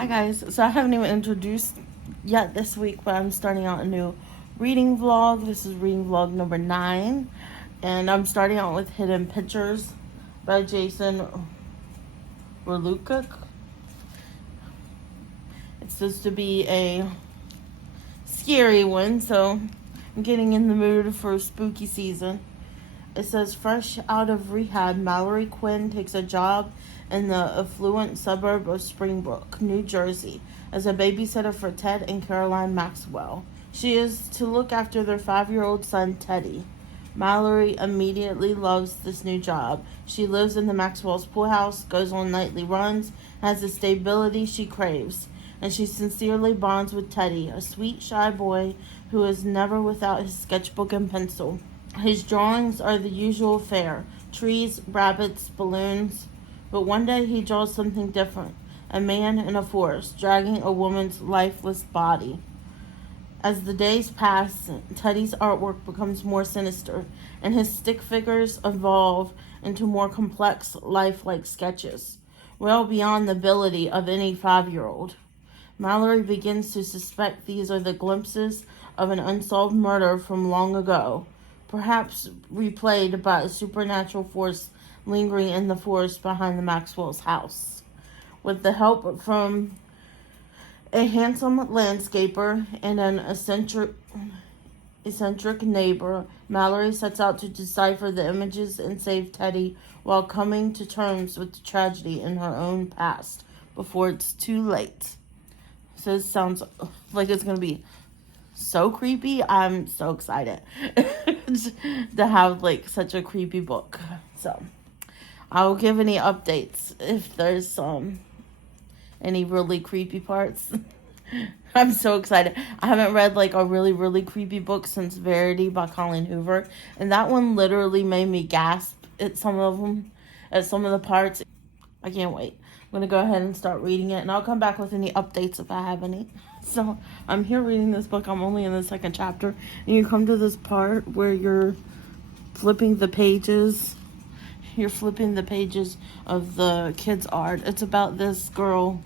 Hi guys, so I haven't even introduced yet this week, but I'm starting out a new reading vlog. This is reading vlog number 9, and I'm starting out with Hidden Pictures by Jason Verlukuk. It's supposed to be a scary one, so I'm getting in the mood for spooky season. It says, fresh out of rehab, Mallory Quinn takes a job in the affluent suburb of Springbrook, New Jersey, as a babysitter for Ted and Caroline Maxwell. She is to look after their 5-year-old son, Teddy. Mallory immediately loves this new job. She lives in the Maxwell's pool house, goes on nightly runs, has the stability she craves, and she sincerely bonds with Teddy, a sweet, shy boy who is never without his sketchbook and pencil. His drawings are the usual fare: trees, rabbits, balloons. But one day he draws something different: a man in a forest dragging a woman's lifeless body. As the days pass, Teddy's artwork becomes more sinister, and his stick figures evolve into more complex, lifelike sketches, well beyond the ability of any 5-year-old. Mallory begins to suspect these are the glimpses of an unsolved murder from long ago, perhaps replayed by a supernatural force lingering in the forest behind the Maxwell's house. With the help from a handsome landscaper and an eccentric neighbor, Mallory sets out to decipher the images and save Teddy while coming to terms with the tragedy in her own past before it's too late. So this sounds like it's going to be so creepy. I'm so excited to have like such a creepy book. So I'll give any updates if there's any really creepy parts. I'm so excited. I haven't read like a really creepy book since Verity by Colleen Hoover, and that one literally made me gasp at some of the parts. I can't wait. I'm gonna go ahead and start reading it, and I'll come back with any updates if I have any. So I'm here reading this book. I'm only in the 2nd chapter, and you come to this part where you're flipping the pages. You're flipping the pages of the kids' art. It's about this girl,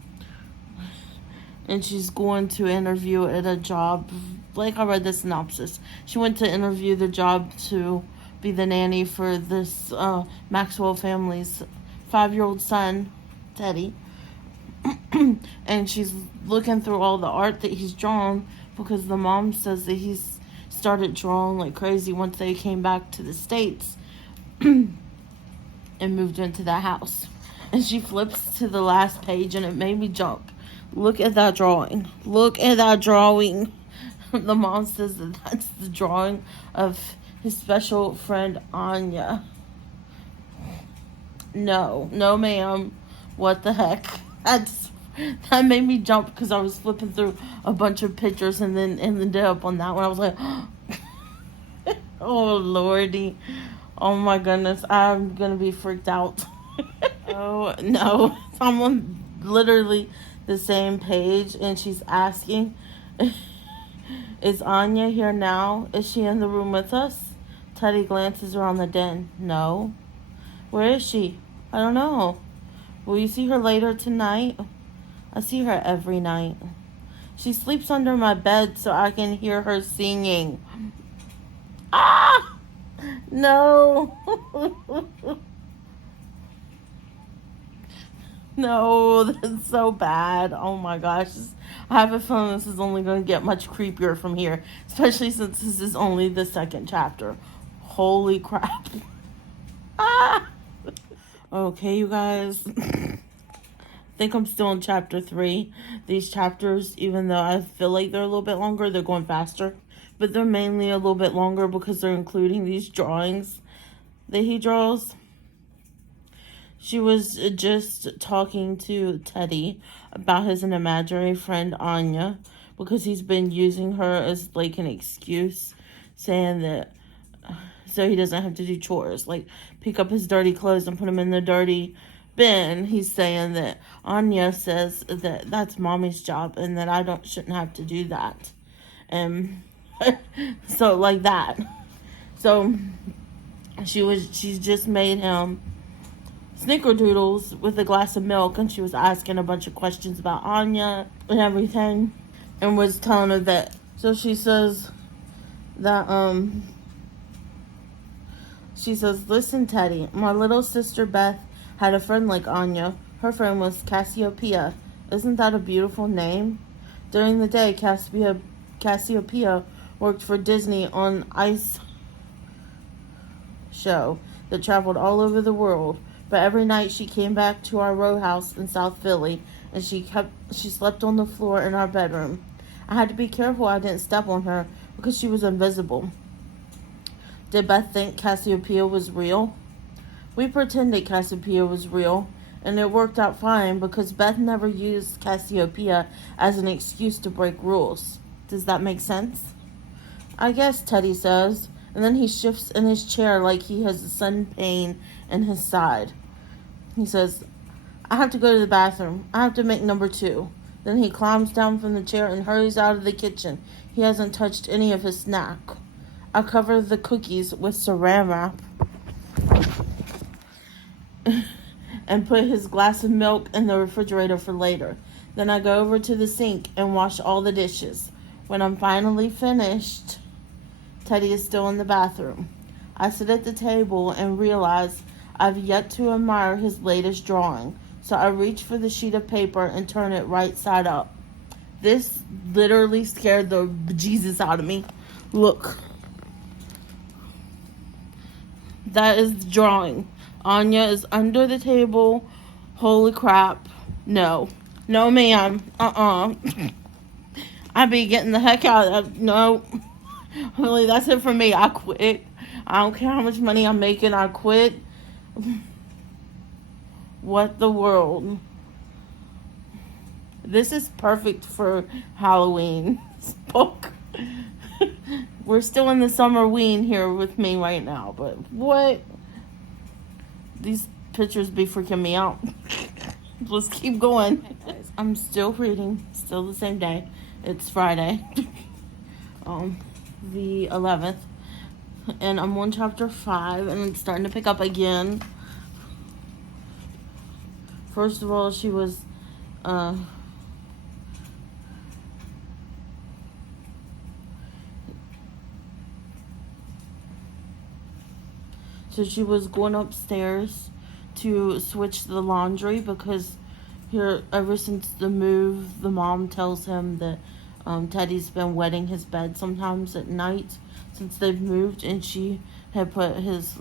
and she's going to interview at a job. Like I read the synopsis. She went to interview the job to be the nanny for this Maxwell family's 5-year-old son, Teddy. And she's looking through all the art that he's drawn because the mom says that he's started drawing like crazy once they came back to the States and moved into the house. And she flips to the last page and it made me jump. Look at that drawing. Look at that drawing. The mom says that that's the drawing of his special friend Anya. No, ma'am. What the heck? That made me jump because I was flipping through a bunch of pictures and then ended up on that one. I was like, oh lordy. Oh my goodness, I'm gonna be freaked out. Oh no, someone literally the same page, and she's asking, is Anya here now? Is she in the room with us? Teddy glances around the den. No. Where is she? I don't know. Will you see her later tonight? I see her every night. She sleeps under my bed so I can hear her singing. Ah! No. No, that's so bad. Oh my gosh. I have a feeling this is only going to get much creepier from here, especially since this is only the 2nd chapter. Holy crap. Ah! Okay, you guys. I think I'm still in chapter 3. These chapters, even though I feel like they're a little bit longer, they're going faster. But they're mainly a little bit longer because they're including these drawings that he draws. She was just talking to Teddy about his imaginary friend Anya because he's been using her as like an excuse, saying that so he doesn't have to do chores, like pick up his dirty clothes and put them in the dirty bin. He's saying that Anya says that that's mommy's job and that I shouldn't have to do that. And so like that. So she's just made him snickerdoodles with a glass of milk, and she was asking a bunch of questions about Anya and everything, and was telling her that. So she says that she says, "Listen, Teddy, my little sister Beth had a friend like Anya. Her friend was Cassiopeia. Isn't that a beautiful name?" During the day, Cassiopeia worked for Disney on ice show that traveled all over the world. But every night she came back to our row house in South Philly, and she slept on the floor in our bedroom. I had to be careful I didn't step on her because she was invisible. Did Beth think Cassiopeia was real? We pretended Cassiopeia was real, and it worked out fine because Beth never used Cassiopeia as an excuse to break rules. Does that make sense? I guess, Teddy says, and then he shifts in his chair like he has a sudden pain in his side. He says, "I have to go to the bathroom. I have to make number 2. Then he climbs down from the chair and hurries out of the kitchen. He hasn't touched any of his snack. I cover the cookies with saran wrap and put his glass of milk in the refrigerator for later. Then I go over to the sink and wash all the dishes. When I'm finally finished, Teddy is still in the bathroom. I sit at the table and realize I've yet to admire his latest drawing, so I reach for the sheet of paper and turn it right side up. This literally scared the bejesus out of me. Look. That is the drawing. Anya is under the table. Holy crap. No. No, ma'am. I'd be getting the heck out of that. No. Really, that's it for me. I quit. I don't care how much money I'm making. I quit. What the world? This is perfect for Halloween book. We're still in the summerween here with me right now, but what? These pictures be freaking me out. Let's keep going. I'm still reading. Still the same day. It's Friday. The 11th. And I'm on chapter 5, and it's starting to pick up again. First of all, she was, so she was going upstairs to switch the laundry because here, ever since the move, the mom tells him that Teddy's been wetting his bed sometimes at night since they've moved, and she had put his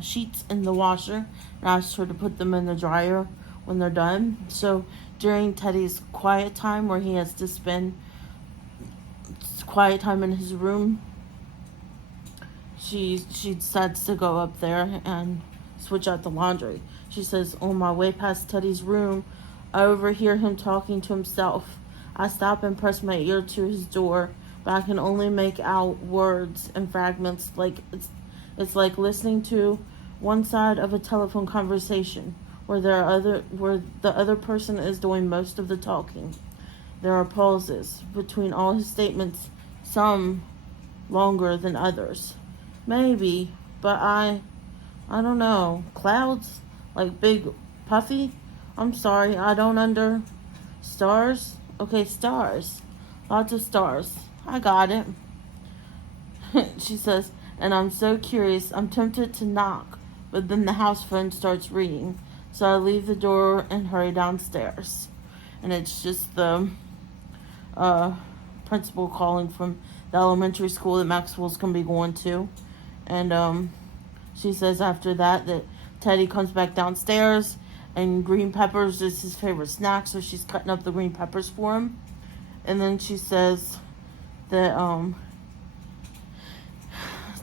sheets in the washer and asked her to put them in the dryer when they're done. So during Teddy's quiet time, where he has to spend quiet time in his room, she decides to go up there and switch out the laundry. She says, "On my way past Teddy's room, I overhear him talking to himself. I stop and press my ear to his door, but I can only make out words and fragments. Like it's like listening to one side of a telephone conversation where the other person is doing most of the talking. There are pauses between all his statements, some longer than others. Maybe, but I don't know. Clouds? Like big puffy? I'm sorry, I don't stars? Okay, stars. Lots of stars. I got it." She says, "And I'm so curious, I'm tempted to knock, but then the house phone starts ringing. So I leave the door and hurry downstairs." And it's just the principal calling from the elementary school that Maxwell's going to be going to. And she says after that Teddy comes back downstairs, and green peppers is his favorite snack, so she's cutting up the green peppers for him. And then she says that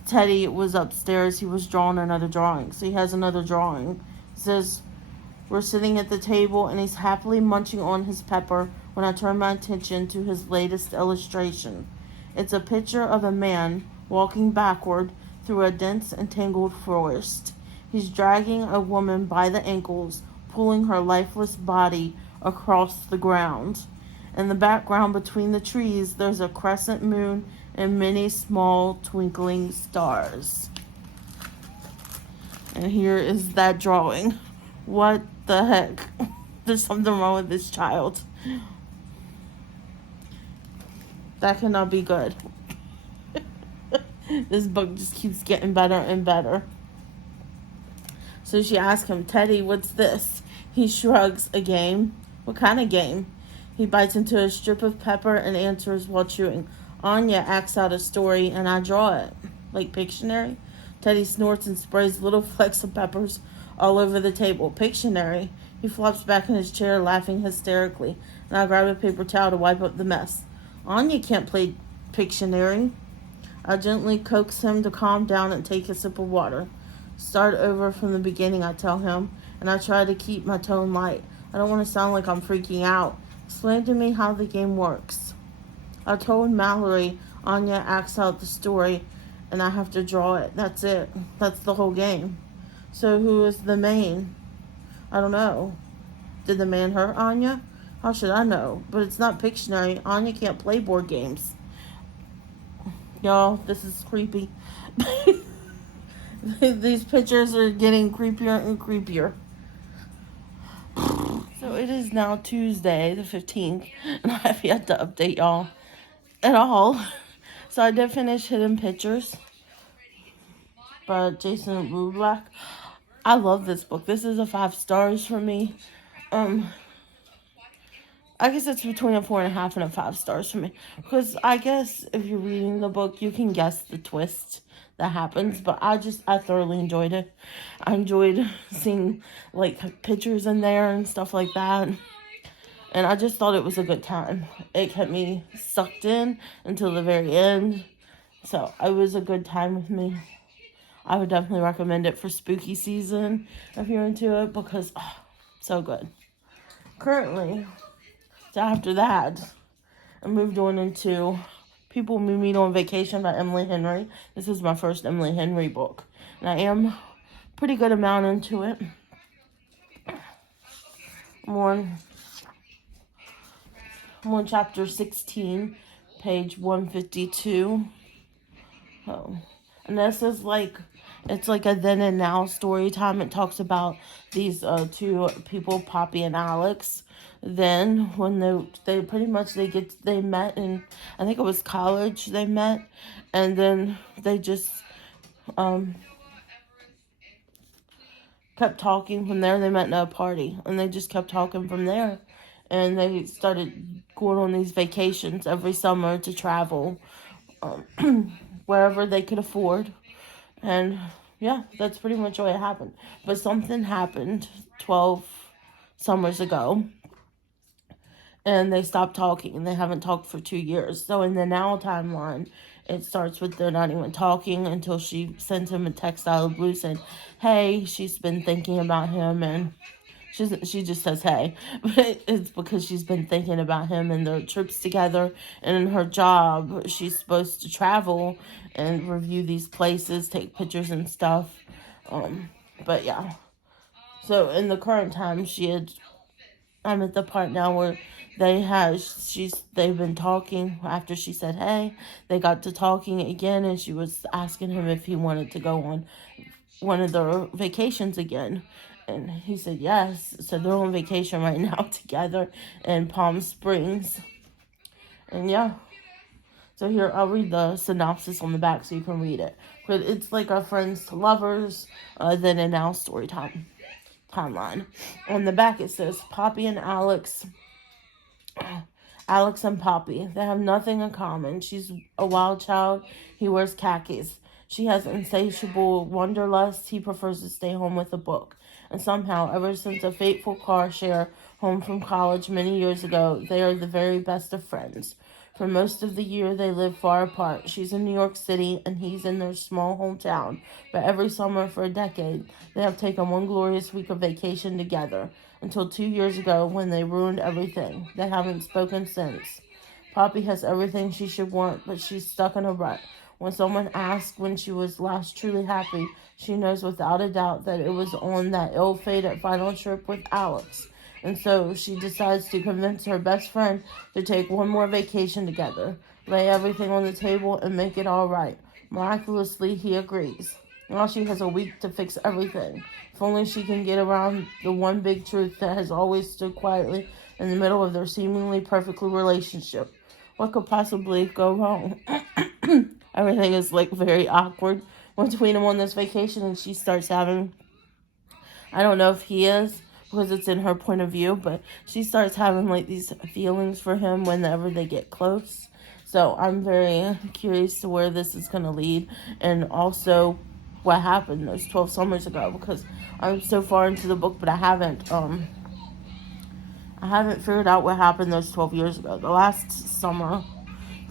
Teddy was upstairs. He was drawing another drawing. So he has another drawing. It says, "We're sitting at the table, and he's happily munching on his pepper when I turn my attention to his latest illustration. It's a picture of a man walking backward through a dense and tangled forest. He's dragging a woman by the ankles, pulling her lifeless body across the ground. In the background between the trees, there's a crescent moon and many small twinkling stars." And here is that drawing What the heck? There's something wrong with this child. That cannot be good. This book just keeps getting better and better. So she asks him, Teddy, what's this? He shrugs. A game? What kind of game? He bites into a strip of pepper and answers while chewing. Anya acts out a story and I draw it. Like Pictionary? Teddy snorts and sprays little flecks of peppers all over the table. Pictionary? He flops back in his chair, laughing hysterically, and I grab a paper towel to wipe up the mess. Anya can't play Pictionary. I gently coax him to calm down and take a sip of water. Start over from the beginning, I tell him, and I try to keep my tone light. I don't want to sound like I'm freaking out. Explain to me how the game works. I told Mallory Anya acts out the story, and I have to draw it. That's it. That's the whole game. So who is the main? I don't know. Did the man hurt Anya? How should I know? But it's not Pictionary. Anya can't play board games. Y'all, this is creepy. These pictures are getting creepier and creepier. So it is now Tuesday, the 15th, and I have yet to update y'all at all. So I did finish Hidden Pictures by Jason Rublack. I love this book. This is a 5 stars for me. I guess it's between a 4.5 and a 5 stars for me. Because I guess if you're reading the book, you can guess the twist that happens. But I thoroughly enjoyed it. I enjoyed seeing, like, pictures in there and stuff like that. And I just thought it was a good time. It kept me sucked in until the very end. So it was a good time with me. I would definitely recommend it for spooky season if you're into it. Because, so good. Currently... So after that, I moved on into People Meet on Vacation by Emily Henry. This is my first Emily Henry book. And I am pretty good amount into it. I'm on chapter 16, page 152. Oh. And this is like, it's like a then and now story time. It talks about these two people, Poppy and Alex. Then when they met in, I think it was college they met, and then they just kept talking from there. They met in a party and they just kept talking from there, and they started going on these vacations every summer to travel wherever they could afford. And yeah, that's pretty much what happened. But something happened 12 summers ago, and they stopped talking, and they haven't talked for 2 years. So in the now timeline, it starts with they're not even talking until she sends him a text out of the blue saying, hey, she's been thinking about him, and she just says hey, but it's because she's been thinking about him and their trips together, and in her job, she's supposed to travel and review these places, take pictures and stuff, but yeah. So in the current time, I'm at the part now where they've been talking after she said hey. They got to talking again, and she was asking him if he wanted to go on one of their vacations again, and he said yes. So they're on vacation right now together in Palm Springs. And yeah, so here I'll read the synopsis on the back so you can read it, but it's like our friends to lovers, then and now story timeline. On the back it says Poppy and Alex and Poppy. They have nothing in common. She's a wild child. He wears khakis. She has insatiable wanderlust. He prefers to stay home with a book. And somehow, ever since a fateful car share home from college many years ago, they are the very best of friends. For most of the year, they live far apart. She's in New York City, and he's in their small hometown. But every summer for a decade, they have taken one glorious week of vacation together, until 2 years ago when they ruined everything. They haven't spoken since. Poppy has everything she should want, but she's stuck in a rut. When someone asks when she was last truly happy, she knows without a doubt that it was on that ill-fated final trip with Alex. And so she decides to convince her best friend to take one more vacation together, lay everything on the table, and make it all right. Miraculously, he agrees. Now she has a week to fix everything. If only she can get around the one big truth that has always stood quietly in the middle of their seemingly perfect relationship. What could possibly go wrong? Everything is like very awkward between them on this vacation, and she starts having, I don't know if he is because it's in her point of view, but she starts having like these feelings for him whenever they get close. So I'm very curious to where this is going to lead, and also what happened those 12 summers ago, because I'm so far into the book, but I haven't figured out what happened those 12 years ago. The last summer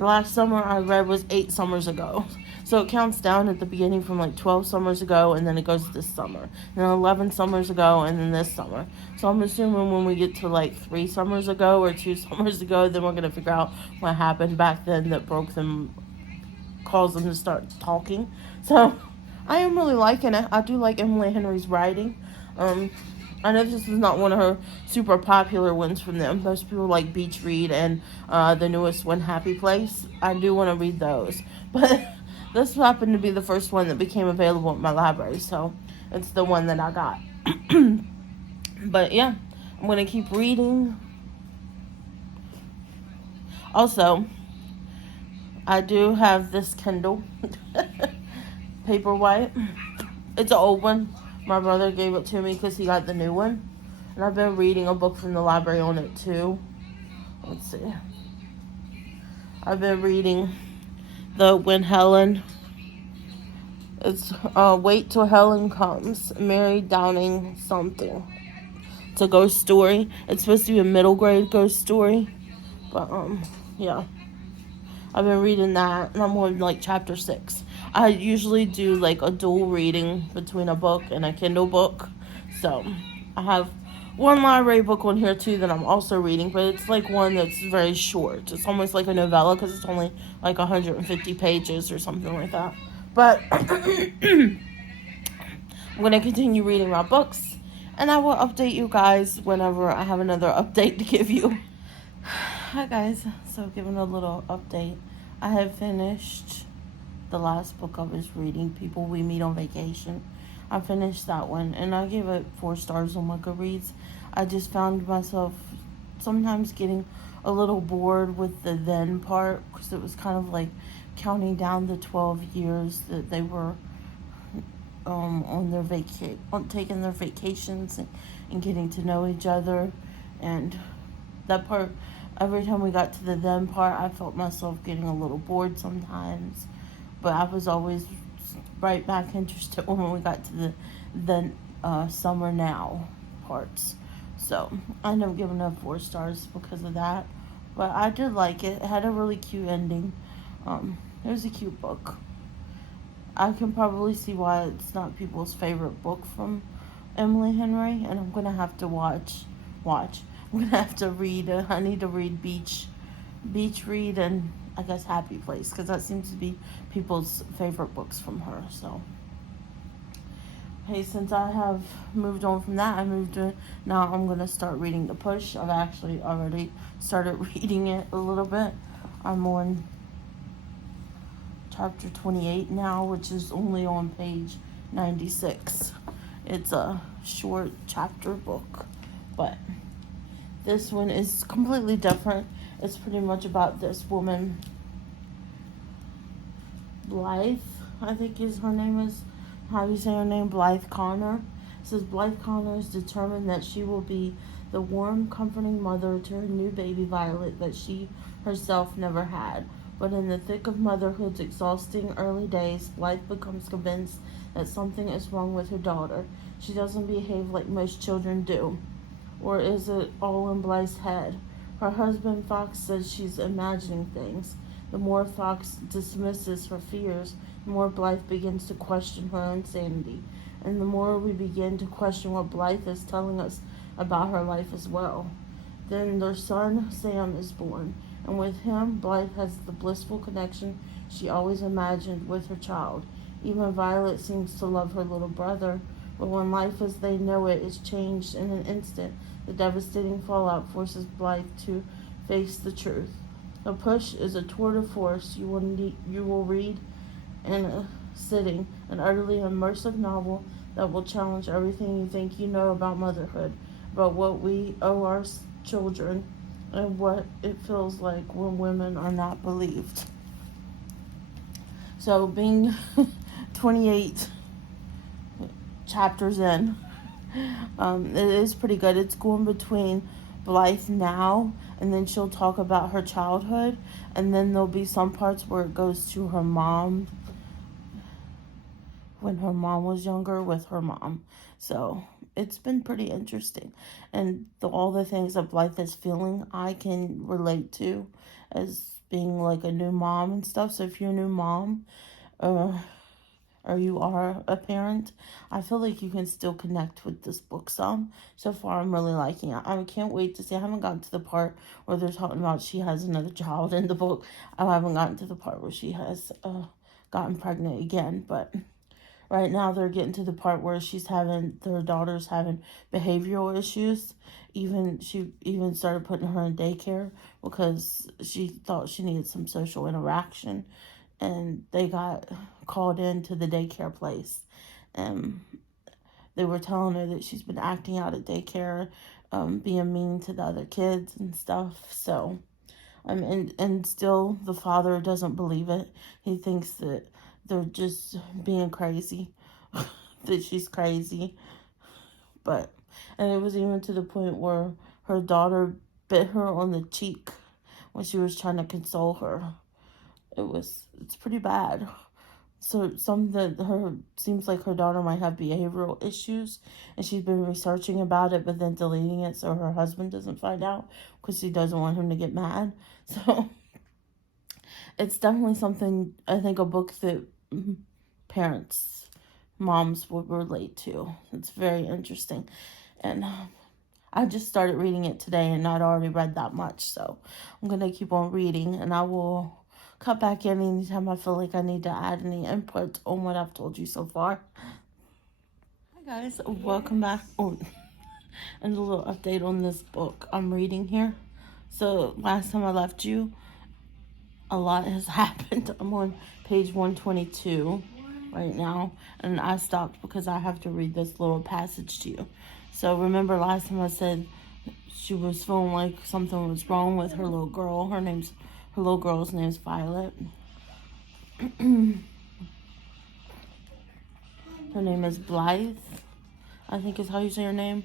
I read was 8 summers ago. So it counts down at the beginning from like 12 summers ago, and then it goes this summer. And then 11 summers ago, and then this summer. So I'm assuming when we get to like 3 summers ago or 2 summers ago, then we're going to figure out what happened back then that caused them to start talking. So I am really liking it. I do like Emily Henry's writing. I know this is not one of her super popular ones from them. Most people like Beach Read and the newest one, Happy Place. I do want to read those. But this happened to be the first one that became available at my library, so it's the one that I got. But yeah, I'm going to keep reading. Also, I do have this Kindle Paperwhite. It's an old one. My brother gave it to me because he got the new one. And I've been reading a book from the library on it too. Let's see. I've been reading it's Wait Till Helen Comes, Mary Downing something. It's a ghost story. It's supposed to be a middle grade ghost story. But yeah. I've been reading that, and I'm on like chapter 6. I usually do like a dual reading between a book and a Kindle book. So I have one library book on here too that I'm also reading, but it's like one that's very short. It's almost like a novella because it's only like 150 pages or something like that. But I'm going to continue reading my books, and I will update you guys whenever I have another update to give you. Hi guys, so giving a little update. I have finished the last book I was reading, People We Meet on Vacation. I finished that one, and I gave it 4 stars on my Goodreads. I just found myself sometimes getting a little bored with the then part, because it was kind of like counting down the 12 years that they were on taking their vacations and getting to know each other. And that part, every time we got to the then part, I felt myself getting a little bored sometimes. But I was always right back interested when we got to the summer now parts. So I ended up giving it 4 stars because of that. But I did like it. It had a really cute ending. It was a cute book. I can probably see why it's not people's favorite book from Emily Henry, and I'm gonna have to watch. I'm gonna have to read. I need to read Beach Read, and I guess Happy Place, because that seems to be people's favorite books from her. So, hey, since I have moved on from that, now I'm gonna start reading The Push. I've actually already started reading it a little bit. I'm on chapter 28 now, which is only on page 96. It's a short chapter book, but this one is completely different. It's pretty much about this woman, Blythe, I think is her name, is how you say her name, Blythe Connor. It says Blythe Connor is determined that she will be the warm, comforting mother to her new baby Violet that she herself never had. But in the thick of motherhood's exhausting early days, Blythe becomes convinced that something is wrong with her daughter. She doesn't behave like most children do. Or is it all in Blythe's head? Her husband Fox says she's imagining things. The more Fox dismisses her fears, the more Blythe begins to question her insanity. And the more we begin to question what Blythe is telling us about her life as well. Then their son, Sam, is born. And with him, Blythe has the blissful connection she always imagined with her child. Even Violet seems to love her little brother, but when life as they know it is changed in an instant, the devastating fallout forces Blythe to face the truth. The Push is a tour de force you will read in sitting, an utterly immersive novel that will challenge everything you think you know about motherhood, about what we owe our children, and what it feels like when women are not believed. So, being 28 chapters in, it is pretty good. It's going between Blythe now, and then she'll talk about her childhood, and then there'll be some parts where it goes to her mom when her mom was younger with her mom. So it's been pretty interesting, and all the things that Blythe is feeling I can relate to as being like a new mom and stuff. So if you're a new mom, or you are a parent, I feel like you can still connect with this book some. So far, I'm really liking it. I can't wait to see. I haven't gotten to the part where they're talking about she has another child in the book. I haven't gotten to the part where she has gotten pregnant again. But right now, they're getting to the part where their daughter's having behavioral issues. She even started putting her in daycare because she thought she needed some social interaction, and they got called into the daycare place, and they were telling her that she's been acting out at daycare, being mean to the other kids and stuff. So, and still the father doesn't believe it. He thinks that they're just being crazy, that she's crazy. And it was even to the point where her daughter bit her on the cheek when she was trying to console her. It's pretty bad. So seems like her daughter might have behavioral issues, and she's been researching about it, but then deleting it so her husband doesn't find out because she doesn't want him to get mad. So it's definitely something, I think, a book that moms would relate to. It's very interesting, and I just started reading it today, and I'd already read that much, so I'm gonna keep on reading, and I will cut back in anytime I feel like I need to add any input on what I've told you so far. Hi guys, welcome back. And a little update on this book I'm reading here. So last time I left you, a lot has happened. I'm on page 122 right now, and I stopped because I have to read this little passage to you. So remember last time I said she was feeling like something was wrong with her little girl. Her little girl's name is Violet. Her name is Blythe, I think is how you say her name.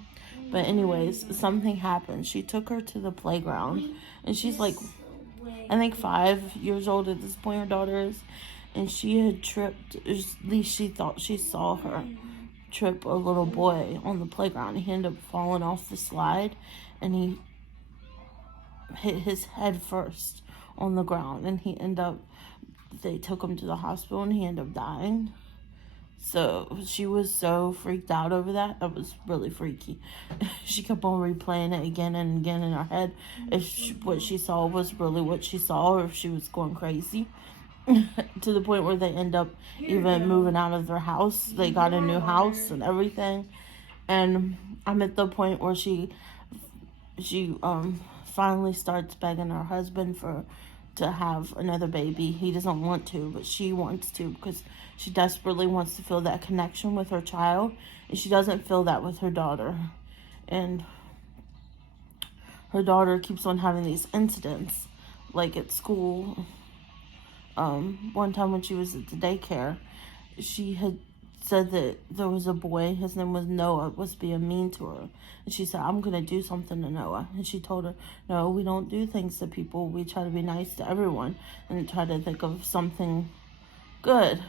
But anyways, something happened. She took her to the playground, and she's like, I think 5 years old at this point, her daughter is. And she had tripped, at least she thought she saw her trip a little boy on the playground. He ended up falling off the slide, and he hit his head first on the ground, and they took him to the hospital, and he ended up dying. So she was so freaked out over that. That was really freaky. She kept on replaying it again and again in her head if what she saw was really what she saw, or if she was going crazy. To the point where they end up even moving out of their house. They got a new house and everything. And I'm at the point where she finally starts begging her husband to have another baby. He doesn't want to, but she wants to because she desperately wants to feel that connection with her child, and she doesn't feel that with her daughter. And her daughter keeps on having these incidents, like at school. One time when she was at the daycare, she had said that there was a boy, his name was Noah, was being mean to her. And she said, I'm going to do something to Noah. And she told her, no, we don't do things to people. We try to be nice to everyone and try to think of something good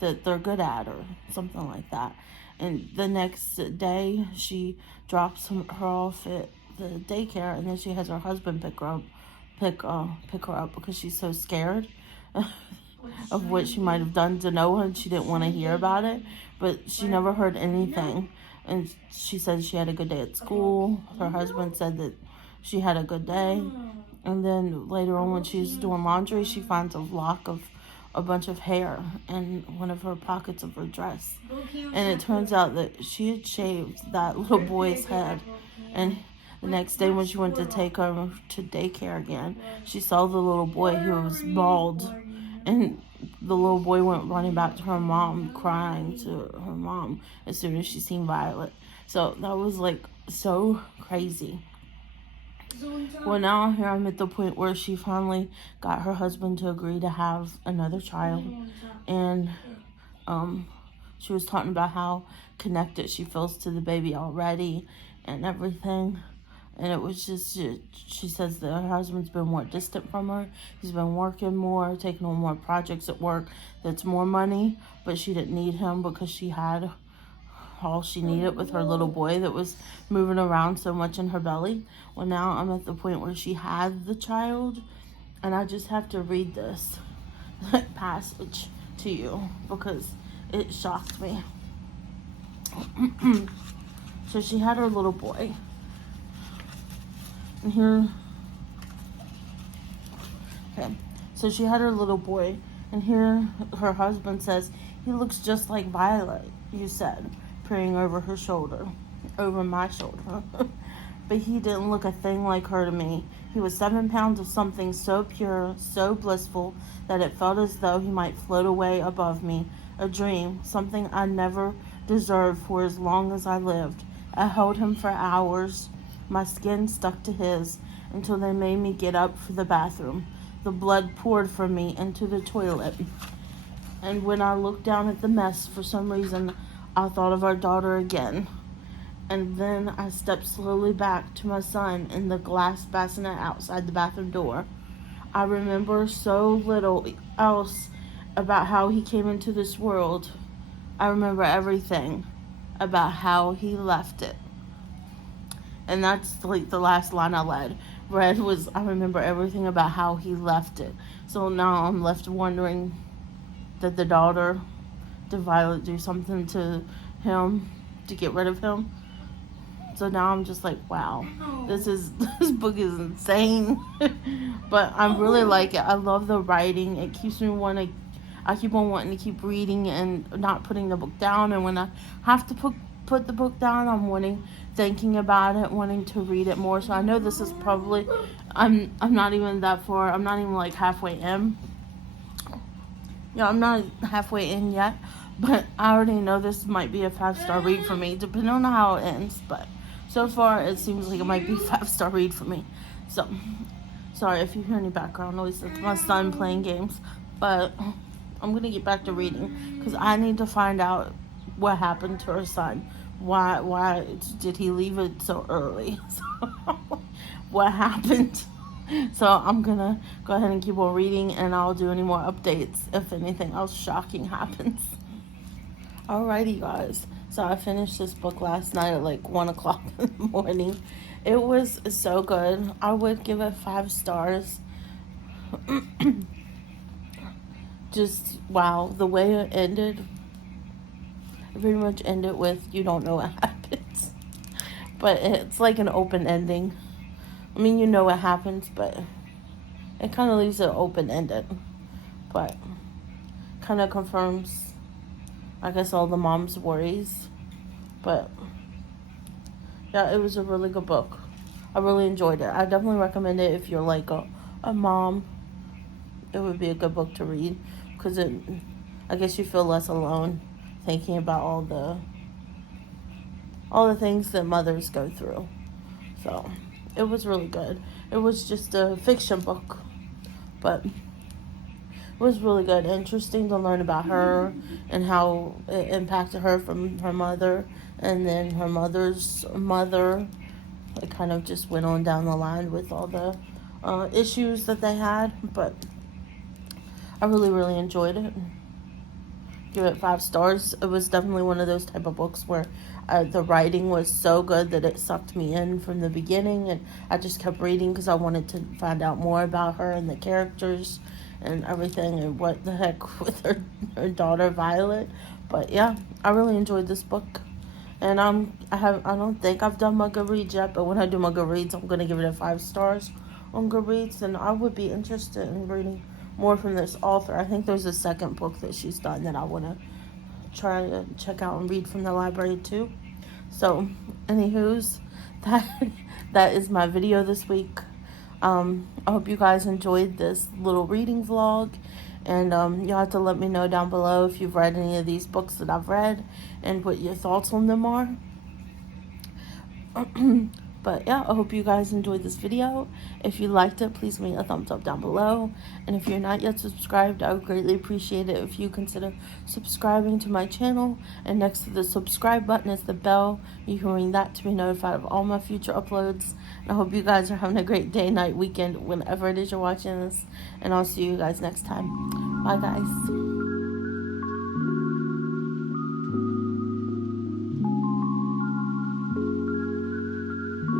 that they're good at or something like that. And the next day, she drops her off at the daycare, and then she has her husband pick her up because she's so scared of what she might have done to Noah, and she didn't want to hear about it, but she never heard anything. And she said she had a good day at school. Her husband said that she had a good day. And then later on, when she's doing laundry, she finds a lock of a bunch of hair in one of her pockets of her dress. And it turns out that she had shaved that little boy's head. And the next day when she went to take her to daycare again, she saw the little boy who was bald. And the little boy went running back to her mom, crying to her mom as soon as she seen Violet. So that was like so crazy. Well, now here I'm at the point where she finally got her husband to agree to have another child, and she was talking about how connected she feels to the baby already and everything. And it was just, she says that her husband's been more distant from her. He's been working more, taking on more projects at work. That's more money, but she didn't need him because she had all she needed with her little boy that was moving around so much in her belly. Well, now I'm at the point where she had the child, and I just have to read this passage to you because it shocked me. So she had her little boy. And here, okay, so she had her little boy, and here her husband says, "He looks just like Violet, you said," peering over her shoulder, over my shoulder. But he didn't look a thing like her to me. He was 7 pounds of something so pure, so blissful, that it felt as though he might float away above me, a dream, something I never deserved for as long as I lived. I held him for hours. My skin stuck to his until they made me get up for the bathroom. The blood poured from me into the toilet. And when I looked down at the mess, for some reason, I thought of our daughter again. And then I stepped slowly back to my son in the glass bassinet outside the bathroom door. I remember so little else about how he came into this world. I remember everything about how he left it. And that's like the last line I read was, I remember everything about how he left it. So now I'm left wondering, did Violet do something to him to get rid of him? So now I'm just like, wow, this book is insane. But I really like it. I love the writing. It keeps me I keep on wanting to keep reading and not putting the book down. And when I have to put the book down, I'm thinking about it, wanting to read it more. So I know this is probably, I'm not even that far. I'm not even like halfway in. Yeah, I'm not halfway in yet, but I already know this might be a 5-star read for me, depending on how it ends. But so far, it seems like it might be a 5-star read for me. So, sorry if you hear any background noise. It's my son playing games. But I'm going to get back to reading because I need to find out what happened to her son. Why did he leave it so early? What happened? So I'm going to go ahead and keep on reading, and I'll do any more updates if anything else shocking happens. Alrighty, guys. So I finished this book last night at like 1 o'clock in the morning. It was so good. I would give it 5 stars. Just, wow. The way it ended, it pretty much ended with, you don't know what happens. But it's like an open ending. I mean, you know what happens, but it kind of leaves it open-ended. But kind of confirms, I guess, all the mom's worries. But yeah, it was a really good book. I really enjoyed it. I definitely recommend it if you're like a mom. It would be a good book to read because I guess you feel less alone thinking about all the things that mothers go through. So it was really good. It was just a fiction book, but it was really good. Interesting to learn about her and how it impacted her from her mother, and then her mother's mother. It kind of just went on down the line with all the issues that they had, but I really, really enjoyed it. Give it 5 stars. It was definitely one of those type of books where the writing was so good that it sucked me in from the beginning, and I just kept reading because I wanted to find out more about her and the characters and everything, and what the heck with her daughter Violet. But yeah, I really enjoyed this book, and I don't think I've done my Goodreads yet, but when I do my Goodreads, I'm gonna give it a 5 stars on Goodreads, and I would be interested in reading more from this author. I think there's a second book that she's done that I want to try to check out and read from the library too. So, anywho's, that is my video this week. I hope you guys enjoyed this little reading vlog, And you'll have to let me know down below if you've read any of these books that I've read and what your thoughts on them are. But yeah, I hope you guys enjoyed this video. If you liked it, please leave me a thumbs up down below. And if you're not yet subscribed, I would greatly appreciate it if you consider subscribing to my channel. And next to the subscribe button is the bell. You can ring that to be notified of all my future uploads. And I hope you guys are having a great day, night, weekend, whenever it is you're watching this. And I'll see you guys next time. Bye, guys.